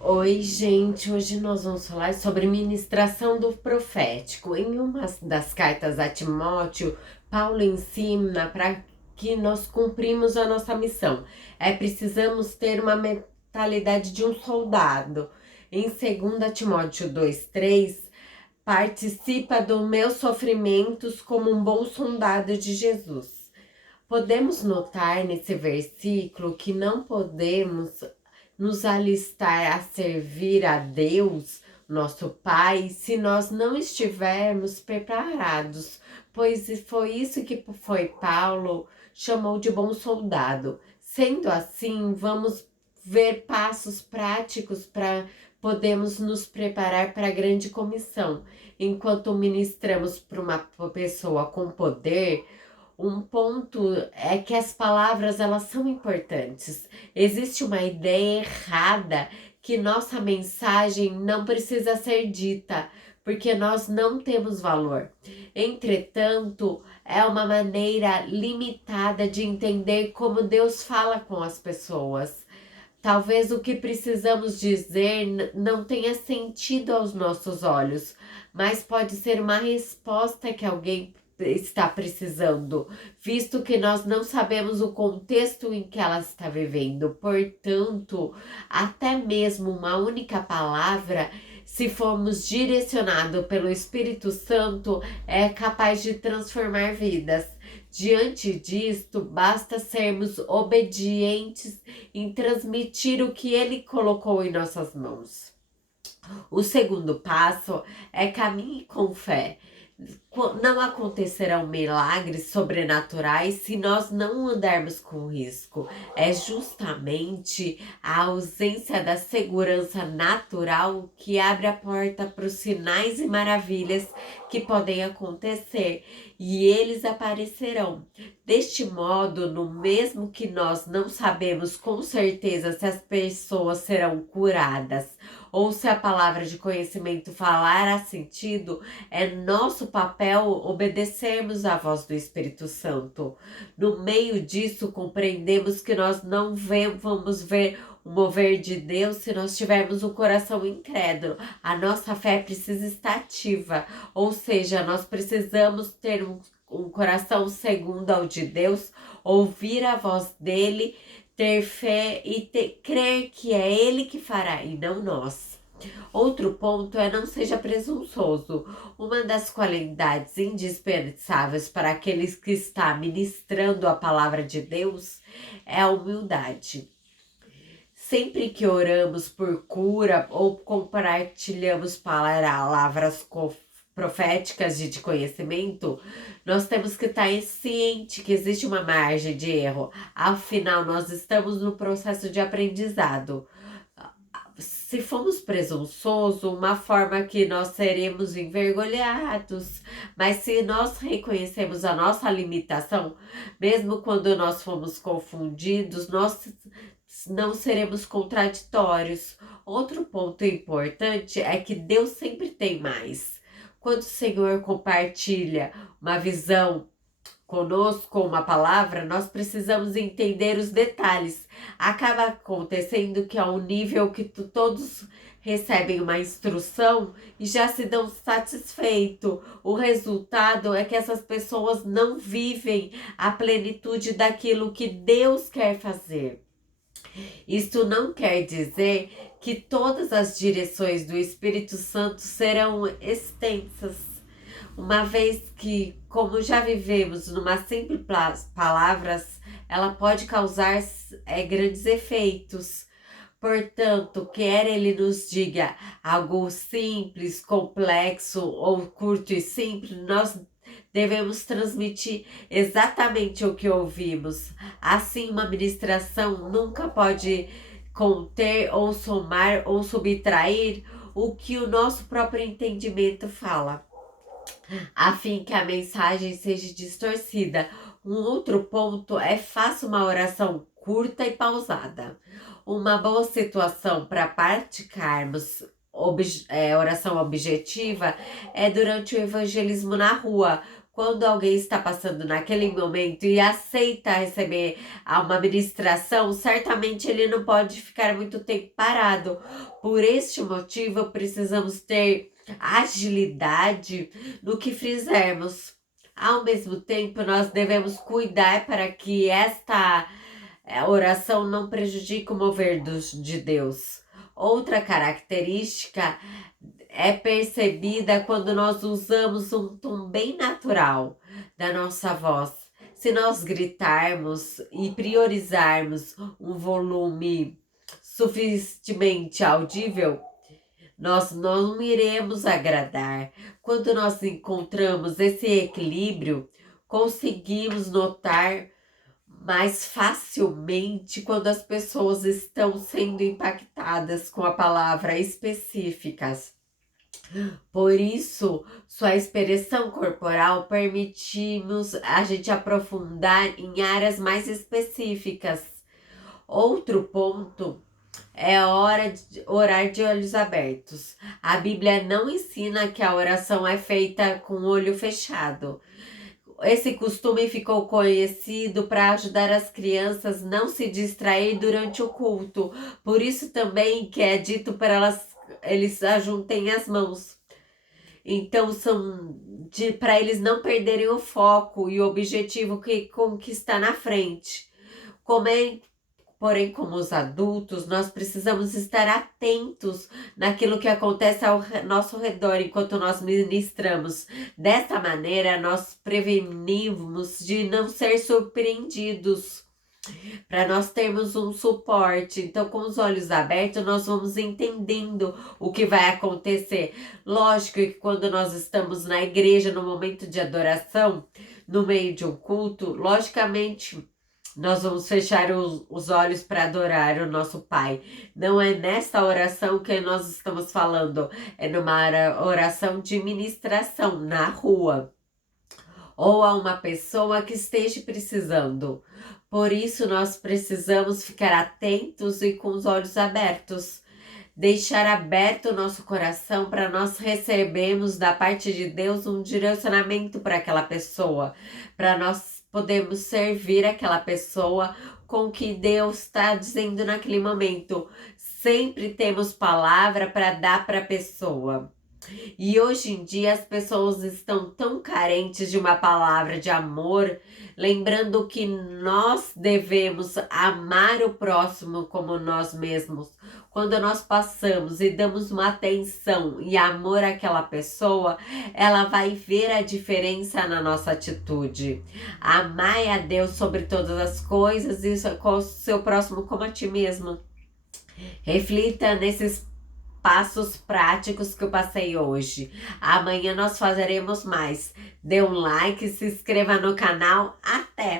Oi, gente. Hoje nós vamos falar sobre ministração do profético. Em uma das cartas a Timóteo, Paulo ensina para que nós cumprimos a nossa missão. Precisamos ter uma mentalidade de um soldado. Em 2 Timóteo 2:3, participa dos meus sofrimentos como um bom soldado de Jesus. Podemos notar nesse versículo que não podemos nos alistar a servir a Deus, nosso Pai, se nós não estivermos preparados, pois foi isso que Paulo chamou de bom soldado. Sendo assim, vamos ver passos práticos para podermos nos preparar para a grande comissão. Enquanto ministramos para uma pessoa com poder, um ponto é que as palavras elas são importantes. Existe uma ideia errada que nossa mensagem não precisa ser dita, porque nós não temos valor. Entretanto, é uma maneira limitada de entender como Deus fala com as pessoas. Talvez o que precisamos dizer não tenha sentido aos nossos olhos, mas pode ser uma resposta que alguém está precisando, visto que nós não sabemos o contexto em que ela está vivendo. Portanto, até mesmo uma única palavra, se formos direcionados pelo Espírito Santo, é capaz de transformar vidas. Diante disto, basta sermos obedientes em transmitir o que ele colocou em nossas mãos. O segundo passo é caminhe com fé. Não acontecerão milagres sobrenaturais se nós não andarmos com risco. É justamente a ausência da segurança natural que abre a porta para os sinais e maravilhas que podem acontecer, e eles aparecerão. Deste modo, no mesmo que nós não sabemos com certeza se as pessoas serão curadas ou se a palavra de conhecimento fará sentido, é nosso papel obedecermos à voz do Espírito Santo. No meio disso, compreendemos que nós não vamos ver o mover de Deus se nós tivermos um coração incrédulo. A nossa fé precisa estar ativa, ou seja, nós precisamos ter um coração segundo ao de Deus, ouvir a voz dele, ter fé e crer que é ele que fará e não nós. Outro ponto é: não seja presunçoso. Uma das qualidades indispensáveis para aqueles que está ministrando a palavra de Deus é a humildade. Sempre que oramos por cura ou compartilhamos palavras proféticas de conhecimento, nós temos que estar ciente que existe uma margem de erro. Afinal, nós estamos no processo de aprendizado. Se formos presunçosos, uma forma que nós seremos envergonhados, mas se nós reconhecemos a nossa limitação, mesmo quando nós fomos confundidos, nós não seremos contraditórios. Outro ponto importante é que Deus sempre tem mais. Quando o Senhor compartilha uma visão conosco, uma palavra, nós precisamos entender os detalhes. Acaba acontecendo que há um nível que todos recebem uma instrução e já se dão satisfeito. O resultado é que essas pessoas não vivem a plenitude daquilo que Deus quer fazer. Isto não quer dizer que todas as direções do Espírito Santo serão extensas, uma vez que, como já vivemos numa simples palavras, ela pode causar grandes efeitos. Portanto, quer ele nos diga algo simples, complexo ou curto e simples, nós devemos transmitir exatamente o que ouvimos. Assim, uma ministração nunca pode conter ou somar ou subtrair o que o nosso próprio entendimento fala, a fim que a mensagem seja distorcida. Um outro ponto é: faça uma oração curta e pausada. Uma boa situação para praticarmos oração objetiva é durante o evangelismo na rua, quando alguém está passando naquele momento e aceita receber uma ministração, certamente ele não pode ficar muito tempo parado. Por este motivo, precisamos ter agilidade no que fizermos. Ao mesmo tempo, nós devemos cuidar para que esta oração não prejudique o mover de Deus. Outra característica é percebida quando nós usamos um tom bem natural da nossa voz. Se nós gritarmos e priorizarmos um volume suficientemente audível, nós não iremos agradar. Quando nós encontramos esse equilíbrio, conseguimos notar mais facilmente quando as pessoas estão sendo impactadas com a palavra específicas. Por isso, sua expressão corporal permitimos a gente aprofundar em áreas mais específicas. Outro ponto é hora de orar de olhos abertos. A Bíblia não ensina que a oração é feita com o olho fechado. Esse costume ficou conhecido para ajudar as crianças não se distrair durante o culto. Por isso também que é dito para eles ajuntem as mãos. Então para eles não perderem o foco e o objetivo que está na frente. Porém, como os adultos, nós precisamos estar atentos naquilo que acontece ao nosso redor enquanto nós ministramos. Dessa maneira, nós prevenimos de não ser surpreendidos, para nós termos um suporte. Então, com os olhos abertos, nós vamos entendendo o que vai acontecer. Lógico que quando nós estamos na igreja, no momento de adoração, no meio de um culto, logicamente, nós vamos fechar os olhos para adorar o nosso Pai. Não é nessa oração que nós estamos falando, é numa oração de ministração na rua, ou a uma pessoa que esteja precisando. Por isso, nós precisamos ficar atentos e com os olhos abertos. Deixar aberto o nosso coração para nós recebermos da parte de Deus um direcionamento para aquela pessoa, para nós podermos servir aquela pessoa com o que Deus está dizendo naquele momento. Sempre temos palavra para dar para a pessoa. E hoje em dia as pessoas estão tão carentes de uma palavra de amor, lembrando que nós devemos amar o próximo como nós mesmos. Quando nós passamos e damos uma atenção e amor àquela pessoa, ela vai ver a diferença na nossa atitude. Amai a Deus sobre todas as coisas e com o seu próximo como a ti mesmo. Reflita nesses passos práticos que eu passei hoje. Amanhã nós faremos mais. Dê um like, se inscreva no canal. Até!